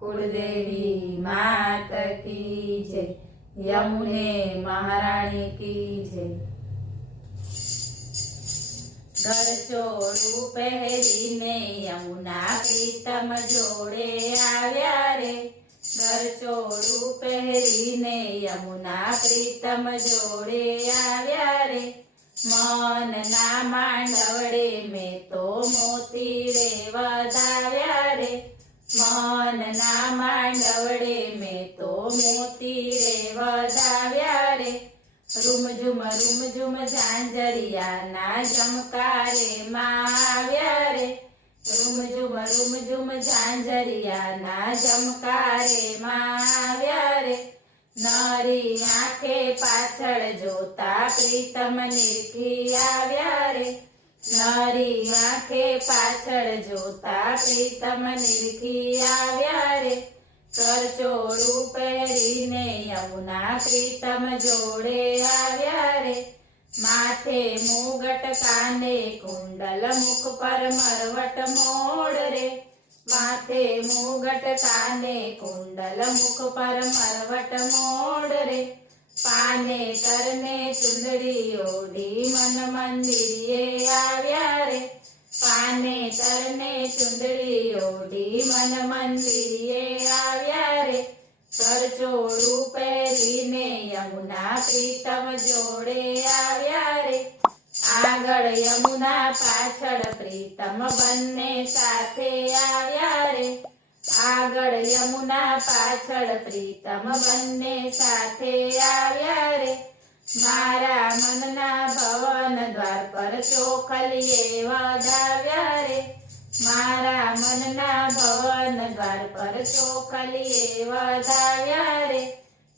कुलदेवी मात की जय, यमुने महारानी की जय। घर छोड़ू पहरीने यमुना प्रीतम जोड़े आव्या रे। घर छोड़ू पहरीने यमुना प्रीतम जोड़े आव्या रे। मन ना मांडवड़े में तो मोती रे वधाव्या रे। मन ना मांडवड़े में तो मोती रे वधाव्या रे। रूम झुम झांझरिया ना जमकारे मां आव्या रे। रूम झुम झांझरिया ना जमकारे मां आव्या रे। नरी आंखे पाछळ जोता प्रीतम निरखी आव्या रे। नरी आंखे पाछळ जोता प्रीतम निरखी आव्या रे। करचोळू पहेरीने यमुना प्रीतम जोड़े आव्या रे। माथे मुगट काने कुंडल मुख पर मरवट मोड़ रे। माथे मुगट काने कुंडल मुख पर मरवट मोड़ रे। पाने तरने चुंदड़ी ओढ़ी मन मंदिरिये आव्या रे। पाने तरने चुंदड़ी ओढ़ी मन मंदिरिये आव्या रे। करचोळू पहेरीने यमुना प्रीतम जोड़े आव्या रे। આગળ યમુના પાછળ પ્રીતમ બંને સાથે આવ્યા રે। આગળ યમુના પાછળ પ્રીતમ બંને સાથે આવ્યા રે। મારા મનના ભવન દ્વાર પર ચોખલીએ વધાવ્યા રે। મારા મનના ભવન દ્વાર પર ચોખલીએ વધાવ્યા રે।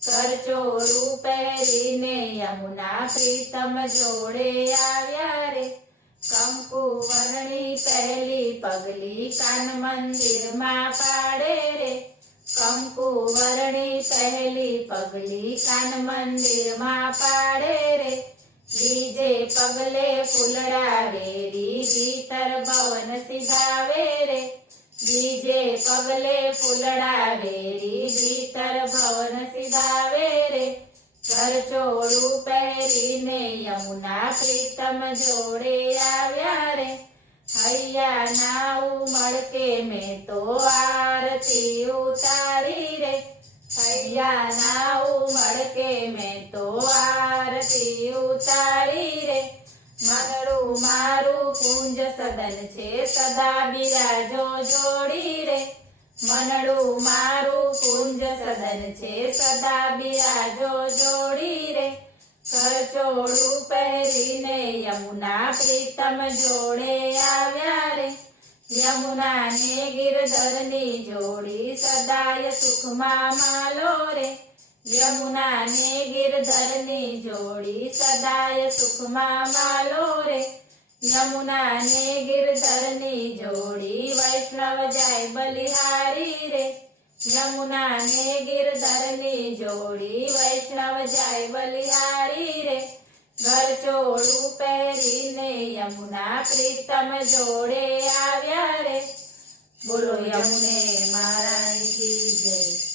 करचोळू पहेरीने यमुना प्रीतम जोड़े आव्या रे। कंकु वर्णी पहली पगली कान मंदिर मां पाड़े रे। कंकु वर्णी पहली पगली कान मंदिर मां पाड़े रे। बीजे पगले फूलड़ा वेरी भीतर भवन सिधावे रे। बीजे पगले फूलड़ा वेरी भीतर भवन सिधावे रे। करचोळू पहेरीने यमुना प्रीतम जोड़े आव्या रे। हैया ना उमड़के में तो आरती उतारी रे। हैया ना उमड़के में तो आरती उतारी रे। मनरू मारू कुंज सदन छे सदा बिराजो जोड़ी रे। मनरू मारू कुंज सदन छे सदा बिराजो जोड़ी रे। करचोळू पहेरीने यमुना प्रीतम जोड़े आव्या रे। यमुना ने गिरधरनी जोड़ी सदाय सुखमा मालो रे। यमुना ने गिरधरनी जोड़ी सदाय सुखमा मालो रे। यमुना ने गिरधरनी जोड़ी वैष्णव जाय बलिहारी रे। यमुना ने गिरधरनी जोड़ी वैष्णव जाय बलिहारी रे। करचोळू पहेरीने यमुना प्रीतम जोड़े आव्या रे। बोलो यमुने महारानी की जय।